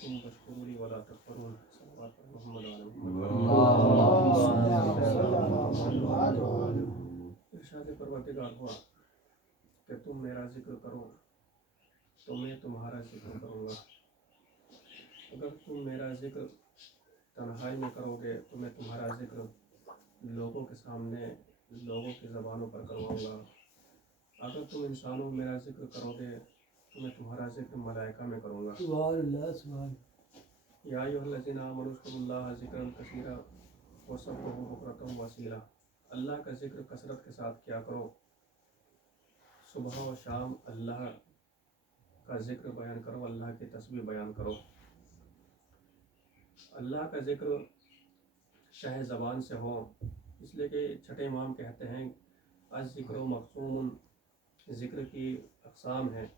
شکرتم فاشکروا لی ولا تکفرون. صلوات محمد علی محمد. ارشاد پروردگار ہوا کہ تم میرا ذکر کرو تو میں تمہارا ذکر کروں گا. اگر تم میرا ذکر تنہائی میں کرو گے تو میں تمہارا ذکر لوگوں کے سامنے لوگوں کی زبانوں پر کرواؤں گا. اگر تم انسانوں میں میرا ذکر کرو گے تو میں تمہارا ذکر ملائکہ میں کروں گا. سبحان اللہ سبحان. یا ایھا الذین آمنوا اذکروا اللہ ذکرا کثیرا وسبحوہ بکرۃ واصیلا. اللہ کا ذکر کثرت کے ساتھ کیا کرو. صبح و شام اللہ کا ذکر بیان کرو, اللہ کی تسبیح بیان کرو. اللہ کا ذکر شہ زبان سے ہو, اس لیے کہ چھٹے امام کہتے ہیں الذکر مقسوم, ذکر کی اقسام ہیں.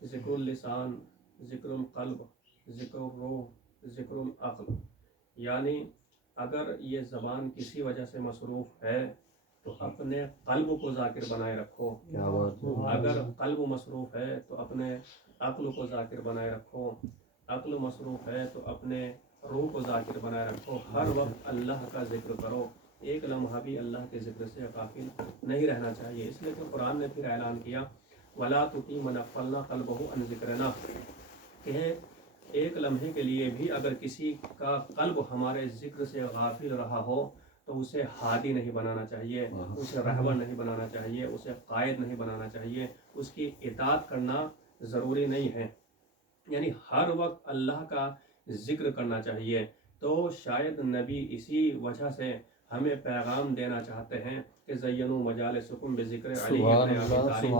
ذکر اللسان, ذکر القلب, ذکر الروح, ذکر العقل. یعنی اگر یہ زبان کسی وجہ سے مصروف ہے تو اپنے قلب کو ذاکر بنائے رکھو. اگر قلب مصروف ہے تو اپنے عقل کو ذاکر بنائے رکھو. عقل مصروف ہے تو اپنے روح کو ذاکر بنائے رکھو. ہر وقت اللہ کا ذکر کرو, ایک لمحہ بھی اللہ کے ذکر سے غافل نہیں رہنا چاہیے. اس لیے کہ قرآن نے پھر اعلان کیا وَلَا تُطِعْ مَنْ أَغْفَلْنَا قَلْبَهُ عَنْ ذِكْرِنَا, کہ ایک لمحے کے لیے بھی اگر کسی کا قلب ہمارے ذکر سے غافل رہا ہو تو اسے ہادی نہیں بنانا چاہیے, اسے رہبر نہیں بنانا چاہیے, اسے قائد نہیں بنانا چاہیے, اس کی اطاعت کرنا ضروری نہیں ہے. یعنی ہر وقت اللہ کا ذکر کرنا چاہیے. تو شاید نبی اسی وجہ سے ہمیں پیغام دینا چاہتے ہیں کہ زینوا مجالسکم بذکر علی ابن ابی طالب,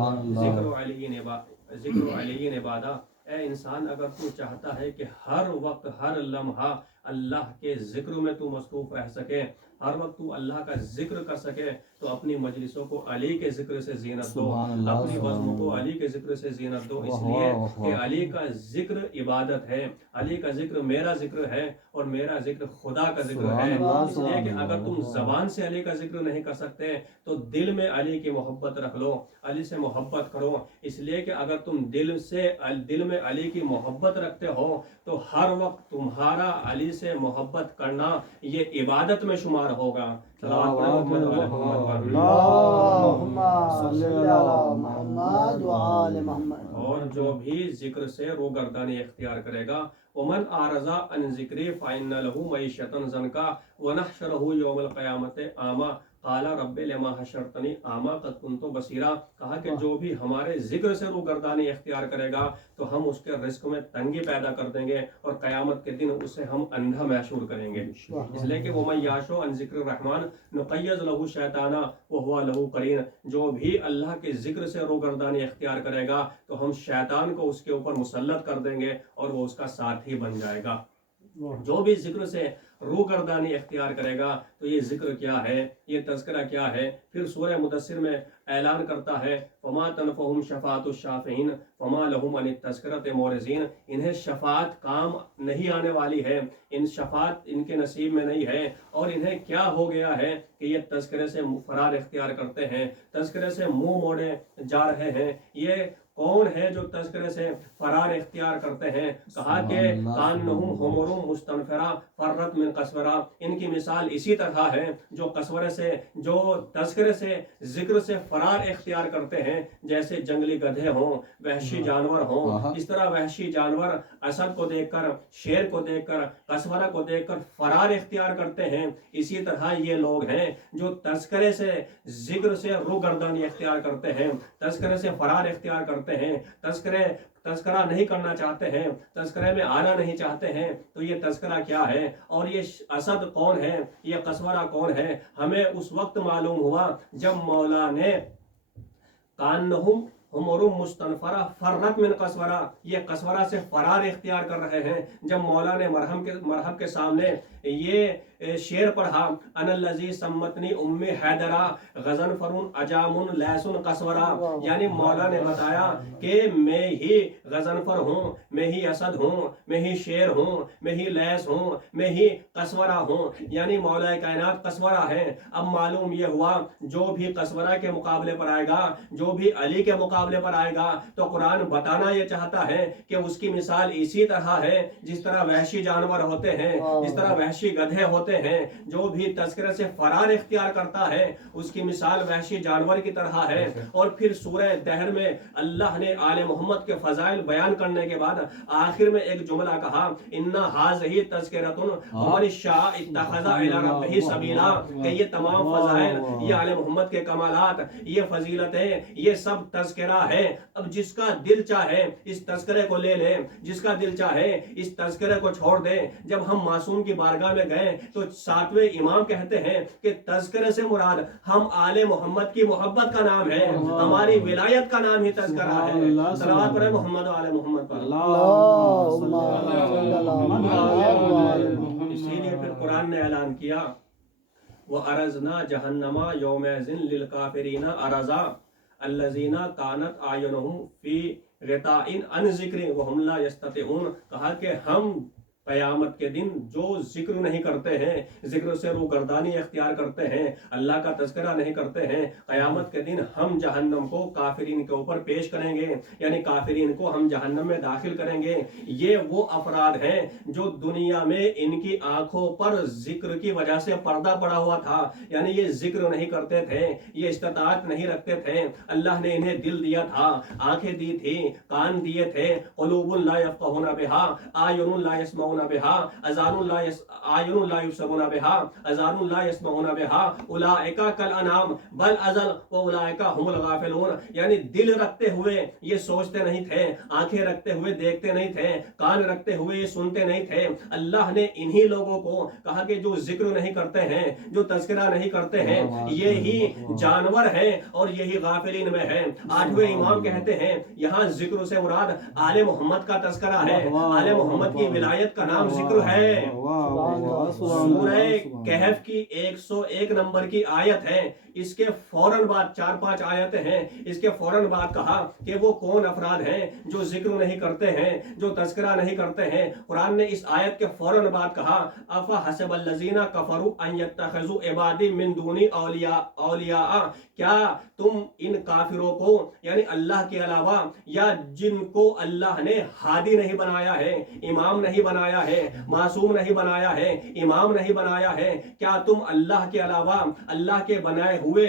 ذکر علی عبادہ. اے انسان, اگر تو چاہتا ہے کہ ہر وقت ہر لمحہ اللہ کے ذکر میں تو مصروف رہ سکے, ہر وقت تو اللہ کا ذکر کر سکے, تو اپنی مجلسوں کو علی کے ذکر سے زینت دو, اپنی بزموں کو علی کے ذکر سے زینت دو. اس لیے کہ علی کا ذکر عبادت ہے, علی کا ذکر میرا ذکر ہے اور میرا ذکر خدا کا ذکر ہے. اس لیے کہ اگر تم زبان سے علی کا ذکر نہیں کر سکتے تو دل میں علی کی محبت رکھ لو, علی سے محبت کرو. اس لیے کہ اگر تم دل میں علی کی محبت رکھتے ہو تو ہر وقت تمہارا علی سے محبت کرنا یہ عبادت میں شمار ہوگا. اللہم صلی علی محمد وآل محمد. اور جو بھی ذکر سے روگردانی اختیار کرے گا ومن اعرض عن ذکری فإن له معیشۃ ضنکا ونحشرہ یوم القیامۃ اعمی قال رب لما حشرتنی اعمی قد کنت بصیرا. کہا کہ جو بھی ہمارے ذکر سے روگردانی اختیار کرے گا تو ہم اس کے رزق میں تنگی پیدا کر دیں گے اور قیامت کے دن اسے ہم اندھا محشور کریں گے. اس لیے کہ ومن یعش عن ذکر الرحمن نقیض له شیطانا وهو له قرین. جو بھی اللہ کے ذکر سے روگردانی اختیار کرے گا تو ہم شیطان کو اس کے اوپر مسلط کر دیں گے اور وہ اس کا ساتھی بن جائے گا. جو بھی ذکر سے روگردانی اختیار کرے گا تو یہ ذکر کیا ہے, یہ تذکرہ کیا ہے. پھر سورہ مدثر میں اعلان کرتا ہے وما تنفعهم شفاعۃ الشافعین وما لهم عن التذکرۃ معرضین. انہیں شفاعت کام نہیں آنے والی ہے, ان شفاعت ان کے نصیب میں نہیں ہے, اور انہیں کیا ہو گیا ہے کہ یہ تذکرے سے فرار اختیار کرتے ہیں, تذکرے سے منہ موڑے جا رہے ہیں. یہ کون ہے جو تذکرے سے فرار اختیار کرتے ہیں؟ کہا کہ کانہم حمر مستنفرہ فرت من قسورہ. ان کی مثال اسی طرح ہے جو تذکرے سے ذکر سے فرار اختیار کرتے ہیں, جیسے جنگلی گدھے ہوں, وحشی جانور ہوں. اس طرح وحشی جانور اسد کو دیکھ کر, شیر کو دیکھ کر, قسورہ کو دیکھ کر فرار اختیار کرتے ہیں. اسی طرح یہ لوگ ہیں جو تذکرے سے ذکر سے روگردانی اختیار کرتے ہیں, تذکرے سے فرار اختیار کرتے ہیں, تذکرہ نہیں کرنا چاہتے ہیں, تذکرے میں آنا نہیں چاہتے ہیں. تو یہ تذکرہ کیا ہے اور یہ اسد کون ہے, یہ قسورہ کون ہے؟ ہمیں اس وقت معلوم ہوا جب مولا نے کانہم حمر مستنفرہ فرت من قسورہ, یہ قسورہ سے فرار اختیار کر رہے ہیں. جب مولا نے مرحب کے سامنے یہ شعر پڑھا انا الذی سمتنی امی حیدرہ غضنفر اجام لیس قسورہ, یعنی مولا نے بتایا کہ میں ہی غضنفر ہوں, میں ہی اسد ہوں, میں ہی شیر ہوں, میں ہی لیس ہوں, میں ہی قسورہ ہوں. یعنی مولا کائنات قسورہ ہیں. اب معلوم یہ ہوا جو بھی قسورہ کے مقابلے پر آئے گا, جو بھی علی کے مقابلے مقابلے پر آئے گا تو قرآن بتانا یہ چاہتا ہے کہ اس کی مثال اسی طرح ہے جس طرح وحشی جانور ہوتے ہیں، جس طرح وحشی گدھے ہوتے ہیں، جو بھی تذکرے سے فرار اختیار کرتا ہے اس کی مثال وحشی جانور کی طرح ہے۔ اور پھر سورہ دہر میں اللہ نے آل محمد کے فضائل بیان کرنے کے بعد آخر میں ایک جملہ کہا اِنَّ هَٰذِهِ تَذْكِرَةٌ وَمَنِ شَاءَ اتَّخَذَ إِلَىٰ رَبِّهِ سَبِيلًا، کہ یہ تمام فضائل، یہ آل محمد کے کمالات، یہ فضیلتیں، یہ سب تذکرہ ہے۔ اب جس کا دل چاہے اس تذکرے کو لے لے، جس کا دل چاہے اس تذکرے کو چھوڑ دے۔ جب ہم معصوم کی بارگاہ میں گئے تو ساتویں امام کہتے ہیں کہ تذکرے سے مراد ہم آل محمد کی محبت کا نام ہے، ہماری ولایت کا نام ہی تذکرہ ہے۔ صلوات پڑھیں محمد و آل محمد پر۔ اسی لیے پھر قرآن نے اعلان کیا وَأَرَزْنَا جَهَنَّمَ يَوْمَئِذٍ لِلْكَافِرِينَ عَرَضًا الَّذِينَ كَانَتْ أَعْيُنُهُمْ فِي غِطَاءٍ عَنْ ذِكْرِي وَهُمْ لَا يَسْتَطِيعُونَ، کہا کہ ہم قیامت کے دن جو ذکر نہیں کرتے ہیں، ذکر سے روگردانی اختیار کرتے ہیں، اللہ کا تذکرہ نہیں کرتے ہیں، قیامت کے دن ہم جہنم کو کافرین کے اوپر پیش کریں گے، یعنی کافرین کو ہم جہنم میں داخل کریں گے۔ یہ وہ افراد ہیں جو دنیا میں ان کی آنکھوں پر ذکر کی وجہ سے پردہ پڑا ہوا تھا، یعنی یہ ذکر نہیں کرتے تھے، یہ استطاعت نہیں رکھتے تھے، اللہ نے انہیں دل دیا تھا، آنکھیں دی تھی، کان دیے تھے، قلوب لا یفقہون بہا، اعین لا یسمعون بہا، اذان لا اعین لا یبصرون بہا، اذان لا یسمعون بہا، اولئک کالانعام بل اضل واولئک هم الغافلون، یعنی دل رکھتے ہوئے یہ سوچتے نہیں تھے، آنکھیں رکھتے ہوئے دیکھتے نہیں تھے، کان رکھتے ہوئے یہ سنتے نہیں تھے۔ اللہ نے انہی لوگوں کو کہا کہ جو ذکر نہیں کرتے ہیں، جو تذکرہ نہیں کرتے ہیں، یہی جانور ہیں اور یہی غافلین میں ہیں۔ آٹھویں امام کہتے ہیں یہاں ذکر سے مراد آل محمد کا تذکرہ ہے، آل محمد کی ولایت کا نام ذکر ہے۔ سورہ کہف کی 101 نمبر کی آیت ہے، اس کے فوراً بعد 4-5 آیتیں ہیں، اس کے فوراً بعد کہا کہ وہ کون افراد ہیں جو ذکر نہیں کرتے ہیں، جو تذکرہ نہیں کرتے ہیں۔ قرآن نے اس آیت کے فوراً بعد کہا اَفَحَسِبَ الَّذِينَ كَفَرُوا أَن يَتَّخِذُوا عِبَادِي مِن دُونِي أَوْلِيَاءَ، کیا تم ان کافروں کو یعنی اللہ کے علاوہ یا جن کو اللہ نے ہادی نہیں بنایا ہے، امام نہیں بنایا ہے، معصوم نہیں بنایا ہے، امام نہیں بنایا ہے، کیا تم اللہ کے علاوہ، اللہ کے بنائے ہوئے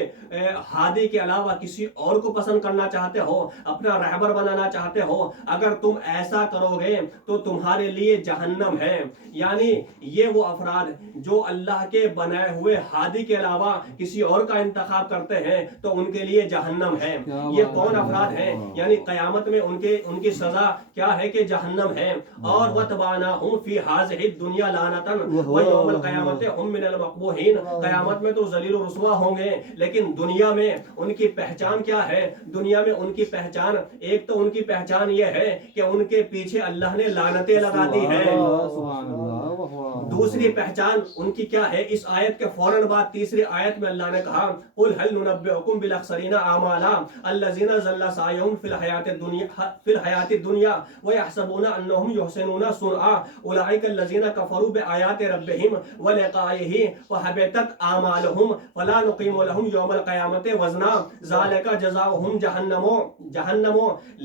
ہادی کے علاوہ کسی اور کو پسند کرنا چاہتے ہو، اپنا رہبر بنانا چاہتے ہو؟ اگر تم ایسا کرو گے تو تمہارے لیے جہنم ہے۔ یعنی یہ وہ افراد جو اللہ کے بنائے ہوئے ہادی کے علاوہ کسی اور کا انتخاب کرتے ہیں تو ان کے لیے جہنم ہے۔ یہ کون افراد ہیں؟ یعنی قیامت میں ان کی سزا کیا ہے کہ جہنم ہے۔ اور وَتَبَعْنَاهُمْ فِي هَٰذِهِ الدُّنْيَا لَعْنَةً وَيَوْمَ الْقِيَامَةِ هُمْ مِنَ الْمَقْبُوحِينَ، قیامت میں تو ذلیل و رسوا ہوں گے، لیکن دنیا میں ان کی پہچان کیا ہے؟ دنیا میں ان کی پہچان، ایک تو ان کی پہچان یہ ہے کہ ان کے پیچھے اللہ نے لعنتیں لگا دی ہیں۔ دوسری پہچان ان کی کیا ہے؟ اس آیت کے فوراً بعد تیسری آیت میں اللہ نے کہا قُلْ هَلْ نُنَبِّئُكُمْ بِالْأَخْسَرِينَ أَعْمَالًا الَّذِينَ ضَلَّ سَعْيُهُمْ فِي الْحَيَاةِ الدُّنْيَا وَيَحْسَبُونَ أَنَّهُمْ يُحْسِنُونَ صُنْعًا أُولَٰئِكَ الَّذِينَ كَفَرُوا بِآيَاتِ رَبِّهِمْ وَلِقَائِهِ فَحَبِطَتْ أَعْمَالُهُمْ فَلَا نُقِيمُ لَهُمْ يَوْمَ الْقِيَامَةِ وَزْنًا ذَٰلِكَ جَزَاؤُهُمْ جَهَنَّمُ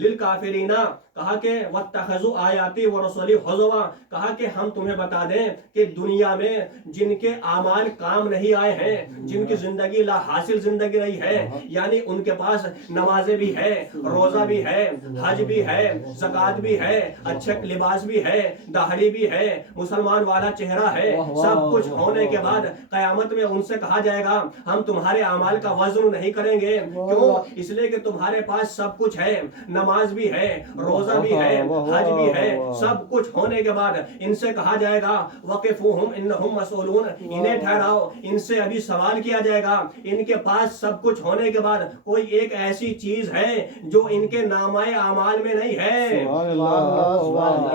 لِلْكَافِرِينَ، کہا کہ وَاتَّخَذُوا آیَاتِي وَرُسُلِي هُزُوًا، کہا کہ ہم تمہیں بتا دیں کہ دنیا میں جن کے اعمال کام نہیں آئے ہیں، جن کی زندگی لا حاصل زندگی رہی ہے، یعنی ان کے پاس نمازیں بھی ہے، روزہ بھی ہے، حج بھی ہے، زکوٰۃ بھی ہے، اچھے لباس بھی ہے، داڑھی بھی ہے، مسلمان والا چہرہ ہے، سب کچھ ہونے کے بعد قیامت میں ان سے کہا جائے گا ہم تمہارے اعمال کا وزن نہیں کریں گے۔ کیوں؟ اس لیے کہ تمہارے پاس سب کچھ ہے، نماز بھی ہے، روزہ بھی ہے، حج بھی ہے، سب کچھ ہونے کے بعد ان سے کہا جائے گا وقفوہم انہم مسئولون، انہیں ٹھہراؤ، ان سے ابھی سوال کیا جائے گا۔ ان کے پاس سب کچھ ہونے کے بعد کوئی ایک ایسی چیز ہے جو ان کے نامہ اعمال میں نہیں ہے،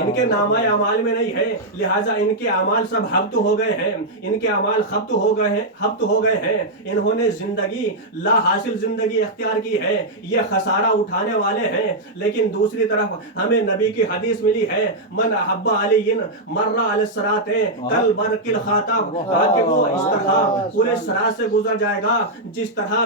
ان کے نامہ اعمال میں نہیں ہے، لہٰذا ان کے اعمال سب حبط ہو گئے ہیں، ان کے اعمال حبط ہو گئے ہیں، انہوں نے زندگی لا حاصل زندگی اختیار کی ہے، یہ خسارہ اٹھانے والے ہیں۔ لیکن دوسری طرف ہمیں نبی کی حدیث ملی ہے من احب علی مر علی الصراط کل برق الخاطب، کہ وہ اس طرح پورے صراط سے گزر جائے گا جس طرح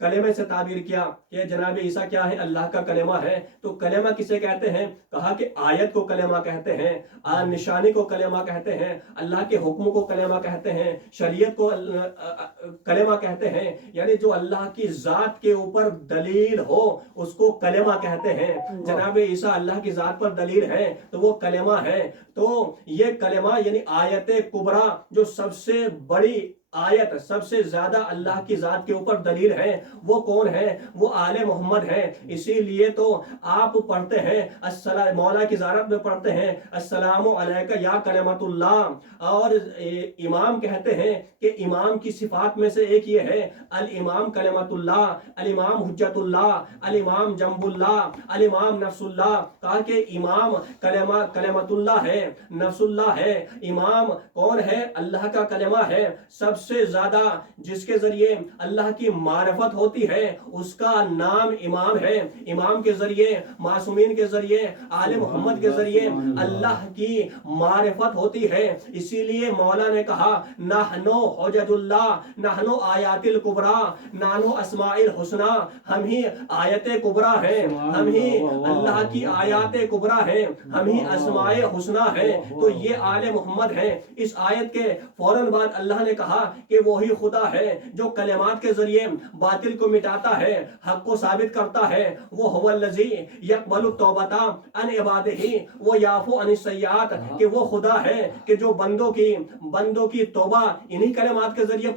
کلمے سے تعبیر کیا کہ جناب عیسیٰ کیا ہے؟ اللہ کا کلمہ ہے۔ تو کلمہ کسے کہتے ہیں؟ کہا کہ آیت کو کلمہ کہتے ہیں، نشانی کو کلمہ کہتے ہیں، اللہ کے حکم کو کلمہ کہتے ہیں، شریعت کو کلمہ کہتے ہیں، یعنی جو اللہ کی ذات کے اوپر دلیل ہو اس کو کلمہ کہتے ہیں۔ جناب عیسیٰ اللہ کی ذات پر دلیل ہے تو وہ کلمہ ہے۔ تو یہ کلمہ یعنی آیت کبریٰ جو سب سے بڑی آیت، سب سے زیادہ اللہ کی ذات کے اوپر دلیل ہے، وہ کون ہے؟ وہ آل محمد ہے۔ اسی لیے تو آپ پڑھتے ہیں مولا کی زیارت میں پڑھتے ہیں السلام علیکہ یا کلمۃ اللہ، اور امام کہتے ہیں کہ امام کی صفات میں سے ایک یہ ہے الامام کلمۃ اللہ، الامام حجت اللہ، الامام جنب اللہ، الامام نفس اللہ۔ کہا کہ امام کلمۃ اللہ ہے، نفس اللہ ہے۔ امام کون ہے؟ اللہ کا کلمہ ہے۔ سب سے زیادہ جس کے ذریعے اللہ کی معرفت ہوتی ہے اس کا نام امام ہے۔ امام کے ذریعے، معصومین کے ذریعے، آل محمد کے ذریعے اللہ کی معرفت ہوتی ہے۔ اسی لیے مولا نے کہا نحنو حجج اللہ، نحنو آیات الکبریٰ، نحنو اسماء الحسنی، ہم ہی آیت کبریٰ ہیں، ہم ہی اللہ کی آیات کبریٰ ہیں، ہم ہی اسماء حسنی ہیں۔ تو یہ آل محمد ہیں۔ اس آیت کے فوراً بعد اللہ نے کہا کہ وہی خدا ہے جو کلمات کے ذریعے باطل کو مٹاتا ہے، حق کو ثابت کرتا ہے۔ وہ هو الذی یقبل التوبۃ عن عبادہ ویعفو عن السیئات، کہ وہ خدا ہے کہ جو بندوں کی توبہ انہی کلمات کے ذریعے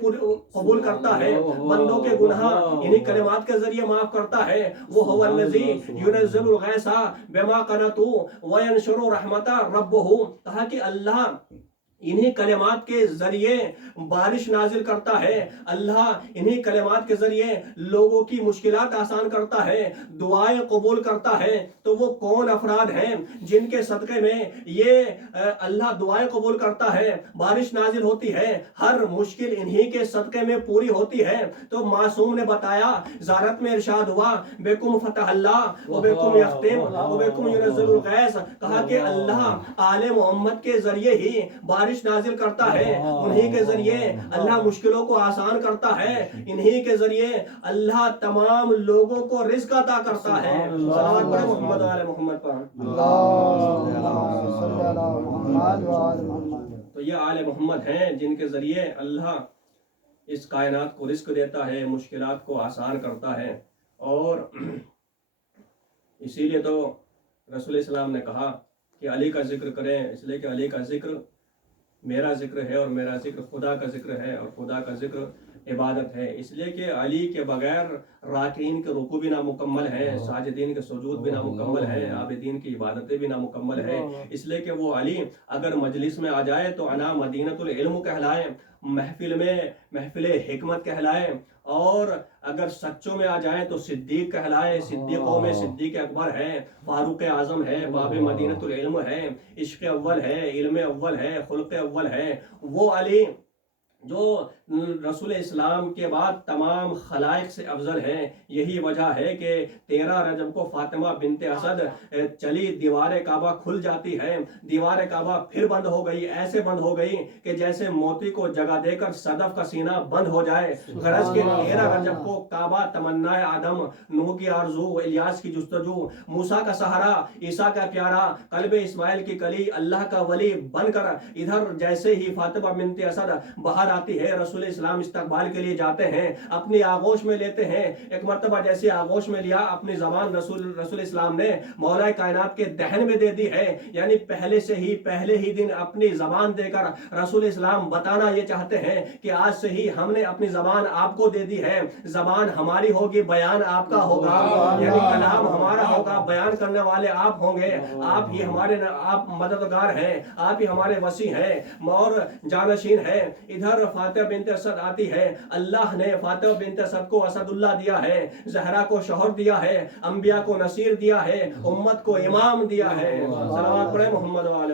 قبول کرتا ہے، بندوں کے گناہ انہی کلمات کے ذریعے معاف کرتا ہے۔ وہ هو الذی ينزل الغیث بما قنطوا وینشر رحمت ربہ، کہا کہ اللہ انہی کلمات کے ذریعے بارش نازل کرتا ہے، اللہ انہی کلمات کے ذریعے لوگوں کی مشکلات آسان کرتا ہے، دعائیں قبول کرتا ہے۔ تو وہ کون افراد ہیں جن کے صدقے میں یہ اللہ دعائیں قبول کرتا ہے، بارش نازل ہوتی ہے، ہر مشکل انہی کے صدقے میں پوری ہوتی ہے۔ تو معصوم نے بتایا، زیارت میں ارشاد ہوا بکم فتح اللہ وبکم یختم وبکم ينزل الغیث، کہا کہ اللہ آل محمد کے ذریعے ہی بارش نازل کرتا ہے، انہی کے ذریعے اللہ مشکلوں کو آسان کرتا ہے، انہی کے ذریعے اللہ تمام لوگوں کو رزق عطا کرتا ہے۔ صلوات پڑھیں محمد و آل محمد پر۔ تو یہ آل محمد ہیں جن کے ذریعے اللہ اس کائنات کو رزق دیتا ہے، مشکلات کو آسان کرتا ہے۔ اور اسی لیے تو رسول اسلام نے کہا کہ علی کا ذکر کریں، اس لیے کہ علی کا ذکر میرا ذکر ہے، اور میرا ذکر خدا کا ذکر ہے، اور خدا کا ذکر عبادت ہے۔ اس لیے کہ علی کے بغیر راکعین کے رکوع بھی نامکمل ہے، ساجدین کے سجود بھی نامکمل ہے، عابدین کی عبادتیں بھی نامکمل ہے۔ اس لیے کہ وہ علی اگر مجلس میں آ جائے تو انا مدینۃ العلم کہلائے، محفل میں محفل حکمت کہلائے، اور اگر سچوں میں آ جائیں تو صدیق کہلائے، صدیقوں میں صدیق اکبر ہے، فاروق اعظم ہے، باب مدینۃ العلم ہے، عشق اول ہے، علم اول ہے، خلق اول ہے۔ وہ علی جو رسول اسلام کے بعد تمام خلائق سے افضل ہیں۔ یہی وجہ ہے کہ 13 رجب کو فاطمہ بنت اسد چلی، دیوار کعبہ کھل جاتی ہے، دیوار کعبہ پھر بند ہو گئی، ایسے بند ہو گئی کہ جیسے موتی کو جگہ دے کر صدف کا سینہ بند ہو جائے۔ غرض کہ 13 رجب کو کعبہ تمنا آدم، نوح کی آرزو، الیاس کی جستجو، موسیٰ کا سہارا، عیسیٰ کا پیارا، قلب اسماعیل کی کلی، اللہ کا ولی بن کر ادھر جیسے ہی فاطمہ بنت اسد باہر آتی ہے، رسول اسلام استقبال کے لیے جاتے ہیں، اپنی آغوش میں لیتے ہیں۔ ایک مرتبہ جیسے آغوش میں لیا، اپنی زبان رسول اسلام نے مولا کائنات کے دہن میں دے دی ہے، یعنی پہلے ہی دن اپنی زبان دے کر رسول اسلام بتانا یہ چاہتے ہیں کہ آج سے ہی ہم نے اپنی زبان آپ کو دے دی ہے، زبان ہماری ہوگی، بیان آپ کا ہوگا، یعنی کلام ہمارا ہوگا، بیان کرنے والے آپ ہوں گے، آپ ہی آپ مددگار ہیں، آپ ہی ہمارے وسیع ہیں اور جانشین ہیں۔ ادھر فاطمہ بنت اسد آتی ہے، اللہ نے فاطمہ بنت اسد کو اسد اللہ دیا ہے، زہرا کو شوہر دیا ہے، انبیاء کو نصیر دیا ہے، امت کو امام دیا ہے۔ صلوات پڑھیں محمد و آل